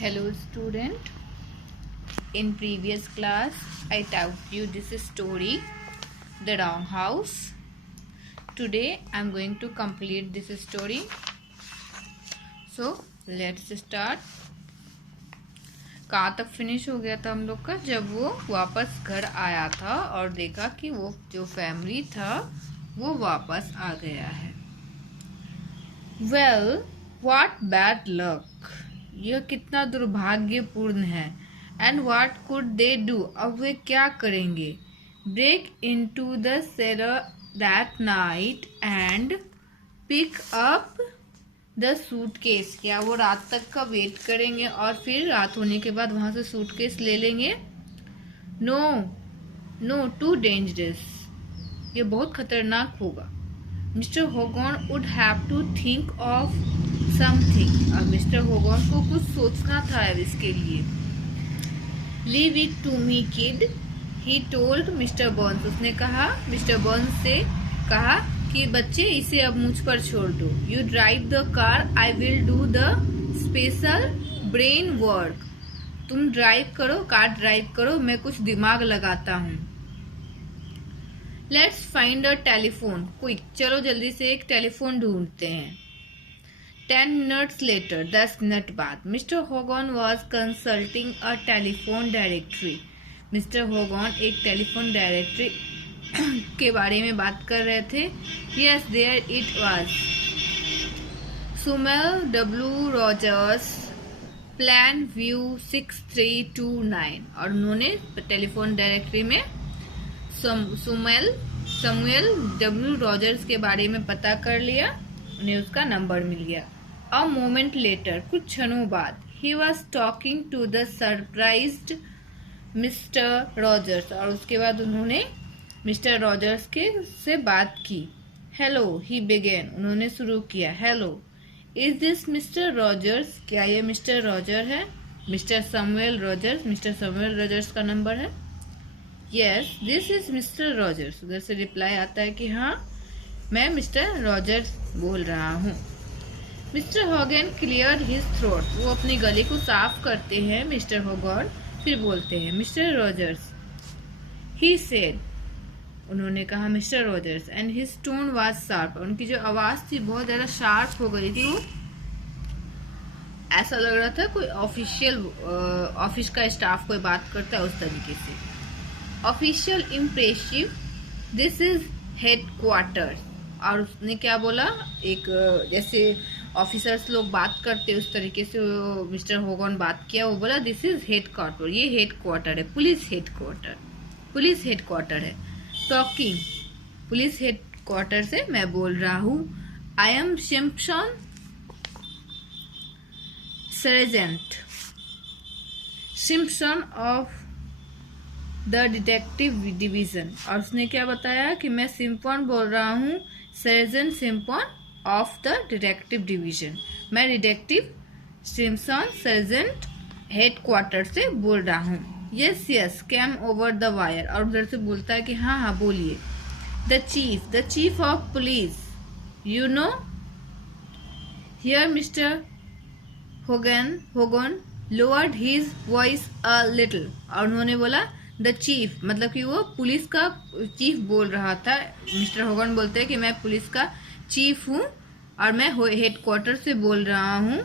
Hello student, in previous class I taught you this story, The Wrong House. Today I am going to complete this story. So let's start. कहाँ तक finish हो गया था हम लोग का? जब वो वापस घर आया था और देखा कि वो जो फैमिली था वो वापस आ गया है. Well, what bad luck. यह कितना दुर्भाग्यपूर्ण है. And what could they do. अब वे क्या करेंगे? Break into the cellar that night and pick up the suitcase. क्या वो रात तक का वेट करेंगे और फिर रात होने के बाद वहां से सूटकेस ले लेंगे? No no, too dangerous. ये बहुत खतरनाक होगा. Mister Hogan would have to think of something. अब मिस्टर होगन को कुछ सोचना था इसके लिए. Leave it to me kid, he told Mister Burns. उसने कहा, मिस्टर बर्न्स से कहा कि बच्चे इसे अब मुझ पर छोड़ दो. You drive the car, I will do the special brain work. तुम ड्राइव करो, कार ड्राइव करो, मैं कुछ दिमाग लगाता हूँ. Let's find a telephone quick. चलो जल्दी से एक टेलीफोन ढूंढते हैं. 10 minutes later, 10 मिनट बाद. Mister Hogan was consulting a telephone directory. Mister Hogan एक टेलीफोन डायरेक्टरी के बारे में बात कर रहे थे. Yes, there it was. Samuel W Rogers, Plainview 6329. और उन्होंने टेलीफोन डायरेक्टरी में समुएल डब्ल्यू रॉजर्स के बारे में पता कर लिया. उन्हें उसका नंबर मिल गया. अ मोमेंट लेटर, कुछ क्षणों बाद. He was talking to the surprised Mister Rogers. और उसके बाद उन्होंने मिस्टर रॉजर्स के से बात की. हेलो, ही बिगेन. उन्होंने शुरू किया. Hello, is this mister Rogers. क्या ये मिस्टर रॉजर है? Mister Samuel Rogers. Mister Samuel Rogers का नंबर है. Yes, this is mister Rogers. उधर से रिप्लाई आता है कि हाँ, मैं मिस्टर रॉजर्स बोल रहा हूँ. Mister Hogan clear his throat. वो अपनी गले को साफ करते हैं मिस्टर होगन. फिर बोलते हैं, मिस्टर रॉजर्स. He said. उन्होंने कहा mister Rogers. And his tone was sharp. उनकी जो आवाज थी बहुत ज्यादा शार्प हो गई थी. वो ऐसा लग रहा था कोई ऑफिस का स्टाफ कोई बात करता है उस तरीके से. Official impressive, this is headquarters. और उसने क्या बोला, एक जैसे ऑफिसर्स लोग बात करते उस तरीके से मिस्टर होगन बात किया. वो बोला दिस इज हेडक्वार्टर. ये हेडक्वार्टर है, पुलिस हेडक्वार्टर. पुलिस हेडक्वार्टर है. टॉकिंग, पुलिस हेडक्वार्टर से मैं बोल रहा हूँ. I am Simpson, sergeant Simpson of the detective division. और उसने क्या बताया कि मैं सिम्पन बोल रहा हूँ, sergeant Simpson of the detective division. मैं डिटेक्टिव सिम्पसन सर्जेंट हेडक्वार्टर से बोल रहा हूँ. Yes yes, came over the wire. और उधर से बोलता है कि हाँ हाँ बोलिए. The chief of police, you know. Here mister Hogan lowered his voice a little. और उन्होंने बोला द चीफ, मतलब कि वो पुलिस का चीफ बोल रहा था. मिस्टर होगन बोलते हैं कि मैं पुलिस का चीफ हूँ और मैं हेडक्वार्टर से बोल रहा हूँ.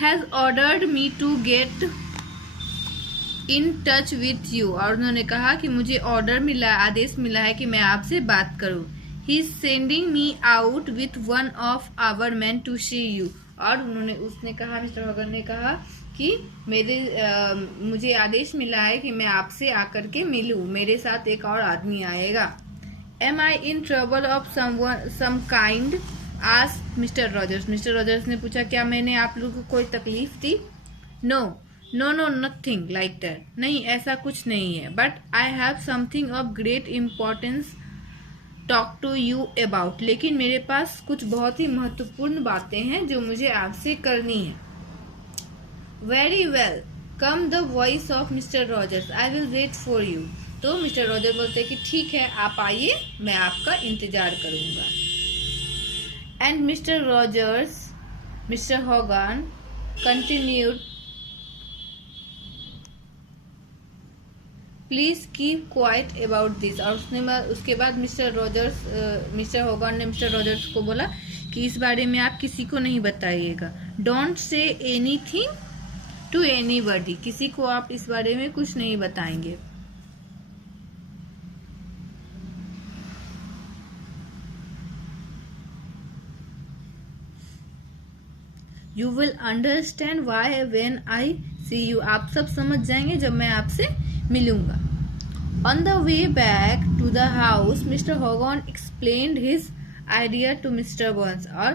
Has ordered me to get in touch with you. और उन्होंने कहा कि मुझे ऑर्डर मिला, आदेश मिला है कि मैं आपसे बात करूँ. He is sending me out with one of our man to see you. और उसने कहा, मिस्टर होगन ने कहा कि मुझे आदेश मिला है कि मैं आपसे आकर के मिलूं. मेरे साथ एक और आदमी आएगा. Am I in trouble of some kind, asked mister Rogers. Mister Rogers ने पूछा, क्या मैंने आप लोगों को कोई तकलीफ दी? No no no, nothing like that. नहीं, ऐसा कुछ नहीं है. But I have something of great importance talk to you about. लेकिन मेरे पास कुछ बहुत ही महत्वपूर्ण बातें हैं जो मुझे आपसे करनी है. Very well, come the voice of Mister Rogers, I will wait for you. तो मिस्टर रॉजर बोलते हैं कि ठीक है, आप आइए, मैं आपका इंतजार करूंगा. And mister Rogers, mister Hogan continued, please keep quiet about this. और उसके बाद मिस्टर होगन ने मिस्टर रॉजर्स को बोला कि इस बारे में आप किसी को नहीं बताइएगा। Don't say anything to anybody, किसी को आप इस बारे में कुछ नहीं बताएंगे। You will understand why when I see you, आप सब समझ जाएंगे जब मैं आपसे मिलूंगा। On the way back to the house Mister Hogan explained his idea to Mister Burns, और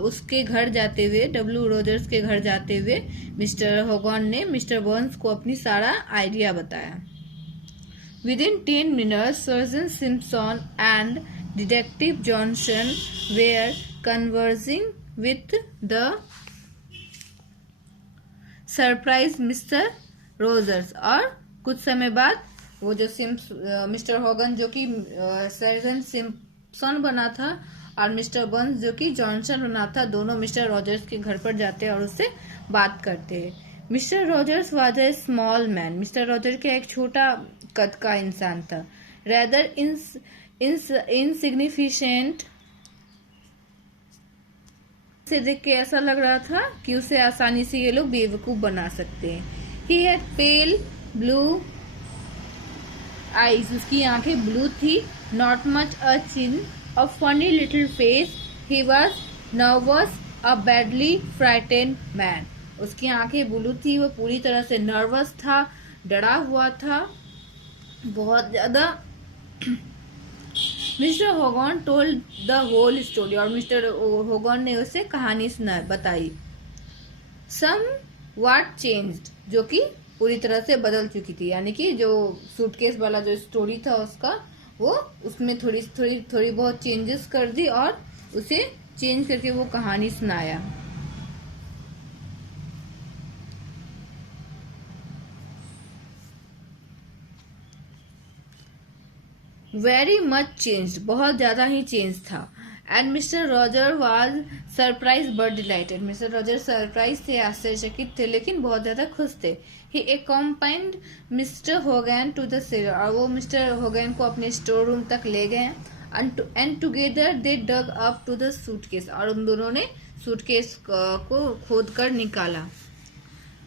उसके घर जाते हुए, डब्ल्यू रॉजर्स के घर जाते हुए मिस्टर होगन ने मिस्टर बर्न्स को अपनी सारा आइडिया बताया। Within 10 minutes surgeon Simpson and detective Johnson were conversing with the surprise Mister Rogers, और कुछ समय बाद वो जो मिस्टर होगन जो कि सर्जन सिम्पसन बना था और मिस्टर बर्न्स जो कि जॉनसन बना था, दोनों मिस्टर रॉजर्स के घर पर जाते हैं और उससे बात करते हैं। Mister Rogers was a small man, mister Roger का एक छोटा कद का इंसान था। रेदर इनसिग्निफिकेंट, से देख के ऐसा लग रहा था कि उसे आसानी से ये लोग बेवकूफ बना सकते हैं। He had pale blue eyes, उसकी आंखें ब्लू थी। Not much a chin, a funny little face. He was nervous, a badly frightened man, उसकी आंखें ब्लू थी, वो पूरी तरह से नर्वस था, डरा हुआ था बहुत ज्यादा। Mister Hogan told the whole story, और मिस्टर होगन ने उसे कहानी बताई। सम व्हाट चेंज्ड, जो कि पूरी तरह से बदल चुकी थी, यानी कि जो सूटकेस वाला जो स्टोरी था उसका, वो उसमें थोड़ी बहुत चेंजेस कर दी और उसे चेंज करके वो कहानी सुनाया। वेरी मच चेंज, बहुत ज्यादा ही चेंज था। And Mister Roger was surprise but delighted, Mister Roger surprise थे, आश्चर्यचकित थे, लेकिन बहुत ज्यादा खुश थे। He accompanied Mister Hogan to the cellar, और वो मिस्टर होगन को अपने स्टोर रूम तक ले गए। And together they dug up to the suitcase, और उन दोनों ने सूटकेस को खोद कर निकाला।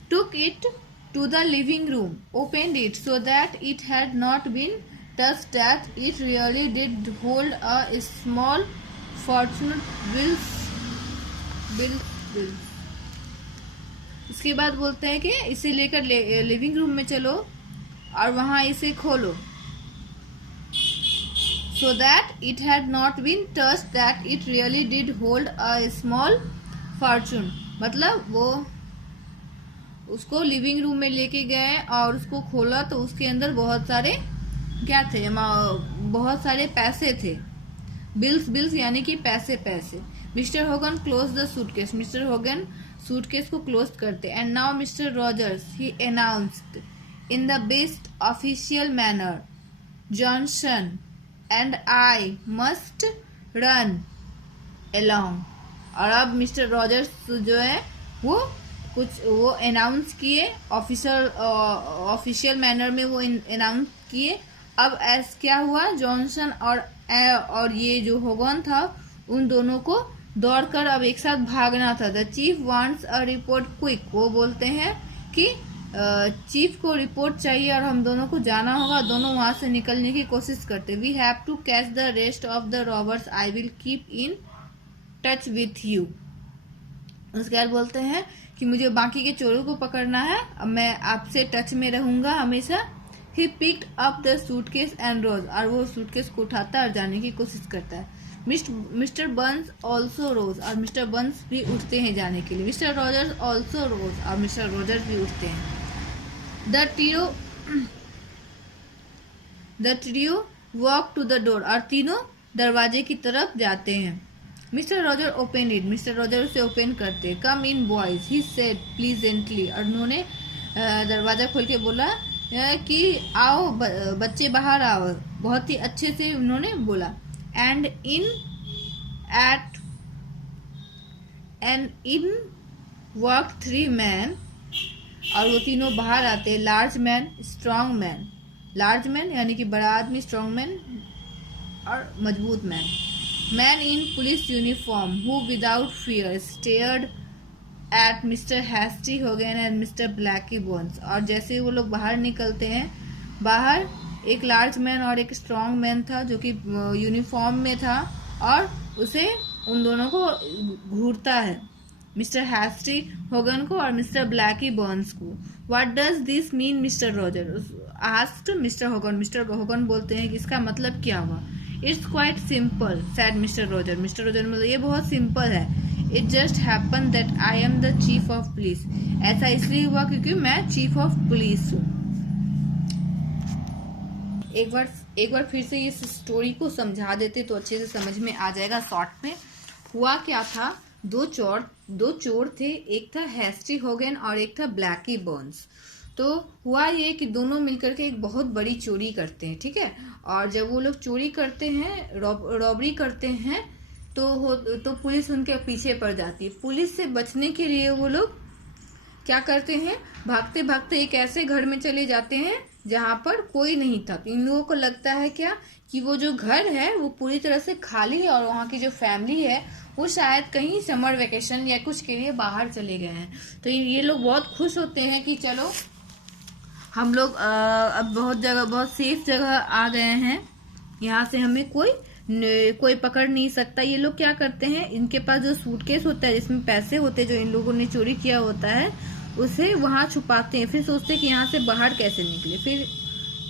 Took it to the living room, opened it so that it had not been touched, that it really did hold a small fortune bills। इसके बाद बोलते हैं कि इसे लेकर लिविंग रूम में चलो और वहां इसे खोलो। so that it had not been touched, that it really did hold a small fortune, मतलब वो उसको लिविंग रूम में लेके गए और उसको खोला तो उसके अंदर बहुत सारे क्या थे, बहुत सारे पैसे थे। बिल्स यानी कि पैसे। Mister Hogan close the suitcase, mister Hogan suitcase को क्लोज करते। And now mister Rogers, he announced in the best official manner, Johnson and I must run along. और अब मिस्टर रॉजर्स जो है वो अनाउंस किए, ऑफिशियल मैनर में वो अनाउंस किए। अब क्या हुआ, जॉनसन और ये जो होगन था, उन दोनों को दौड़कर अब एक साथ भागना था। The chief wants a report quick, वो बोलते हैं कि चीफ को रिपोर्ट चाहिए और हम दोनों को जाना होगा। दोनों वहां से निकलने की कोशिश करते। We have to catch the rest of the robbers, I will keep in touch with you. उसके बाद बोलते हैं कि मुझे बाकी के चोरों को पकड़ना है, अब मैं आपसे टच में रहूंगा हमेशा। He picked up the suitcase and rose, और वो सूटकेस को उठाता है और जाने की कोशिश करता है। मिस्टर बर्न्स ऑल्सो रोज, और मिस्टर बर्न्स भी उठते हैं जाने के लिए। मिस्टर रॉजर्स ऑल्सो रोज, और मिस्टर रॉजर्स भी उठते हैं। The trio walk to the door, और तीनों दरवाजे की तरफ जाते हैं। Mister Roger open it, mister Roger उसे ओपन करते। Come in boys, he said pleasantly, और उन्होंने दरवाजा खोल के बोला कि आओ बच्चे बाहर आओ, बहुत ही अच्छे से उन्होंने बोला। एंड इन वॉक 3 मैन, और वो तीनों बाहर आते। Large man, strong man, large man यानी कि बड़ा आदमी, स्ट्रांग मैन और मजबूत man. Man in police uniform who without fear stared at mister hasty Hogan and mister Blackie bones. और जैसे वो लोग बाहर निकलते हैं, बाहर एक लार्ज मैन और एक स्ट्रांग मैन था जो कि यूनिफॉर्म में था, और उसे उन दोनों को घूरता है, मिस्टर हैस्टी होगन को और मिस्टर ब्लैकी बोन्स को। What does this mean mister Roger asked mister Hogan. Mister Hogan बोलते हैं कि इसका मतलब क्या हुआ। It's quite simple sad mister Roger. Mister Roger मतलब ये बहुत सिंपल है। It just happen that I am the chief of police. ऐसा इसलिए हुआ क्योंकि मैं चीफ ऑफ पुलिस हूँ। एक बार फिर से इस स्टोरी को समझा देते तो अच्छे से समझ में आ जाएगा शॉर्ट में। हुआ क्या था, दो चोर थे, एक था हैस्टी होगन और एक था ब्लैकी बोन्स। तो हुआ ये कि दोनों मिलकर के एक बहुत बड़ी चोरी करते हैं, ठीक है। और जब वो लोग चोरी करते हैं, रॉबरी करते हैं, तो पुलिस उनके पीछे पड़ जाती है। पुलिस से बचने के लिए वो लोग क्या करते हैं, भागते भागते एक ऐसे घर में चले जाते हैं जहां पर कोई नहीं था। तो इन लोगों को लगता है क्या कि वो जो घर है वो पूरी तरह से खाली है और वहाँ की जो फैमिली है वो शायद कहीं समर वेकेशन या कुछ के लिए बाहर चले गए हैं। तो ये लोग बहुत खुश होते हैं कि चलो हम लोग अब बहुत सेफ जगह आ गए हैं, यहाँ से हमें कोई पकड़ नहीं सकता। ये लोग क्या करते हैं, इनके पास जो सूटकेस होता है जिसमें पैसे होते हैं जो इन लोगों ने चोरी किया होता है उसे वहां छुपाते हैं। फिर सोचते हैं कि यहाँ से बाहर कैसे निकले। फिर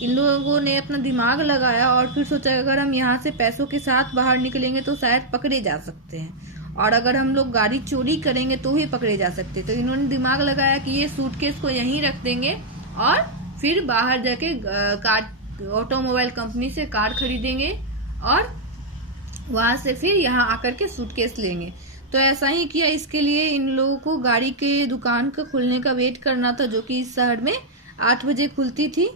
इन लोगों ने अपना दिमाग लगाया और फिर सोचा अगर हम यहाँ से पैसों के साथ बाहर निकलेंगे तो शायद पकड़े जा सकते हैं, और अगर हम लोग गाड़ी चोरी करेंगे तो ही पकड़े जा सकते हैं। तो इन्होंने दिमाग लगाया कि ये सूटकेस को यहीं रख देंगे और फिर बाहर जाके कार ऑटोमोबाइल कंपनी से कार खरीदेंगे और वहां से फिर यहाँ आकर के सूटकेस लेंगे। तो ऐसा ही किया। इसके लिए इन लोगों को गाड़ी के दुकान का खुलने का वेट करना था जो कि इस शहर में 8 बजे खुलती थी,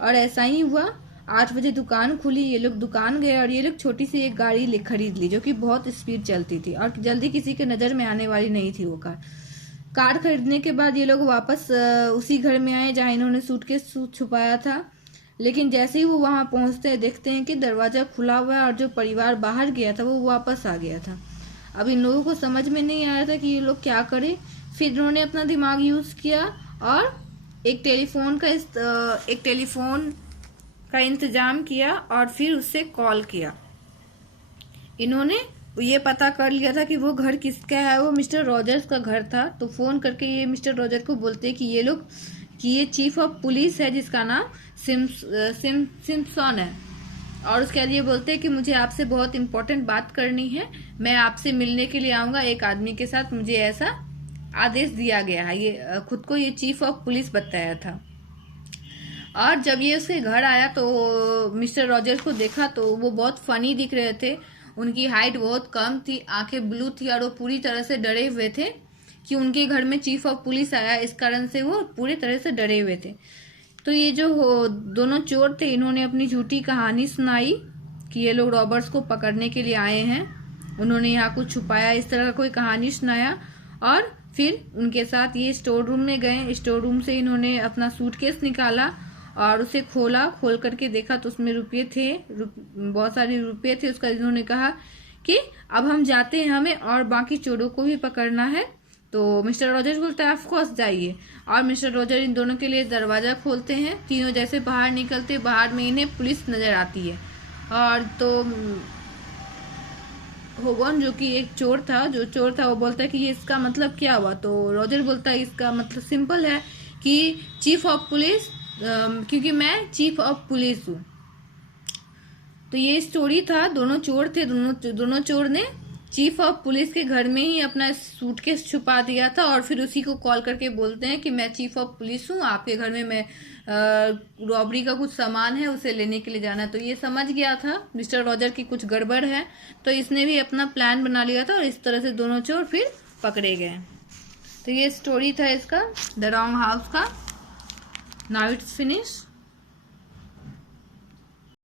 और ऐसा ही हुआ। 8 बजे दुकान खुली, ये लोग दुकान गए और ये लोग छोटी सी एक गाड़ी खरीद ली जो कि बहुत स्पीड चलती थी और जल्दी किसी के नजर में आने वाली नहीं थी वो कार खरीदने के बाद ये लोग वापस उसी घर में आए जहाँ इन्होंने सूटकेस छुपाया था। लेकिन जैसे ही वो वहां पहुंचते हैं देखते हैं कि दरवाजा खुला हुआ है और जो परिवार बाहर गया था वो वापस आ गया था। अब इन लोगों को समझ में नहीं आ रहा था कि ये लोग क्या करें। फिर इन्होंने अपना दिमाग यूज किया और एक टेलीफोन का इंतजाम किया और फिर उससे कॉल किया। इन्होंने ये पता कर लिया था कि वो घर किसका है, वो मिस्टर रॉजर्स का घर था। तो फोन करके ये मिस्टर रॉजर को बोलते कि ये चीफ ऑफ पुलिस है जिसका नाम सिम्पसन है, और उसके बाद ये बोलते हैं कि मुझे आपसे बहुत इंपॉर्टेंट बात करनी है, मैं आपसे मिलने के लिए आऊंगा एक आदमी के साथ, मुझे ऐसा आदेश दिया गया है। ये खुद को ये चीफ ऑफ पुलिस बताया था। और जब ये उसके घर आया तो मिस्टर रॉजर्स को देखा तो वो बहुत फनी दिख रहे थे। उनकी हाइट बहुत कम थी, आंखें ब्लू थी और वो पूरी तरह से डरे हुए थे कि उनके घर में चीफ ऑफ पुलिस आया, इस कारण से वो पूरी तरह से डरे हुए थे। तो ये जो दोनों चोर थे इन्होंने अपनी झूठी कहानी सुनाई कि ये लोग रॉबर्स को पकड़ने के लिए आए हैं, उन्होंने यहाँ कुछ छुपाया, इस तरह का कोई कहानी सुनाया। और फिर उनके साथ ये स्टोर रूम में गए। स्टोर रूम से इन्होंने अपना सूटकेस निकाला और उसे खोल करके देखा तो उसमें रुपये थे, बहुत सारे रुपये थे। उसका इन्होंने कहा कि अब हम जाते हैं, हमें और बाकी चोरों को भी पकड़ना है। तो मिस्टर रॉजर्स बोलता है ऑफ कोर्स जाइए, और मिस्टर रॉजर इन दोनों के लिए दरवाजा खोलते हैं। तीनों जैसे बाहर निकलते, बाहर में इन्हें पुलिस नजर आती है। और तो होगन जो कि एक चोर था वो बोलता है कि ये इसका मतलब क्या हुआ। तो रॉजर बोलता है इसका मतलब सिंपल है कि चीफ ऑफ पुलिस, क्योंकि मैं चीफ ऑफ पुलिस हूँ। तो ये स्टोरी था। दोनों चोर थे, दोनों चोर ने चीफ ऑफ पुलिस के घर में ही अपना सूटकेस छुपा दिया था और फिर उसी को कॉल करके बोलते हैं कि मैं चीफ ऑफ पुलिस हूँ, आपके घर में मैं रॉबरी का कुछ सामान है उसे लेने के लिए जाना है। तो ये समझ गया था मिस्टर रॉजर की कुछ गड़बड़ है, तो इसने भी अपना प्लान बना लिया था और इस तरह से दोनों चोर फिर पकड़े गए। तो ये स्टोरी था इसका द रॉन्ग हाउस का। Now it's finish.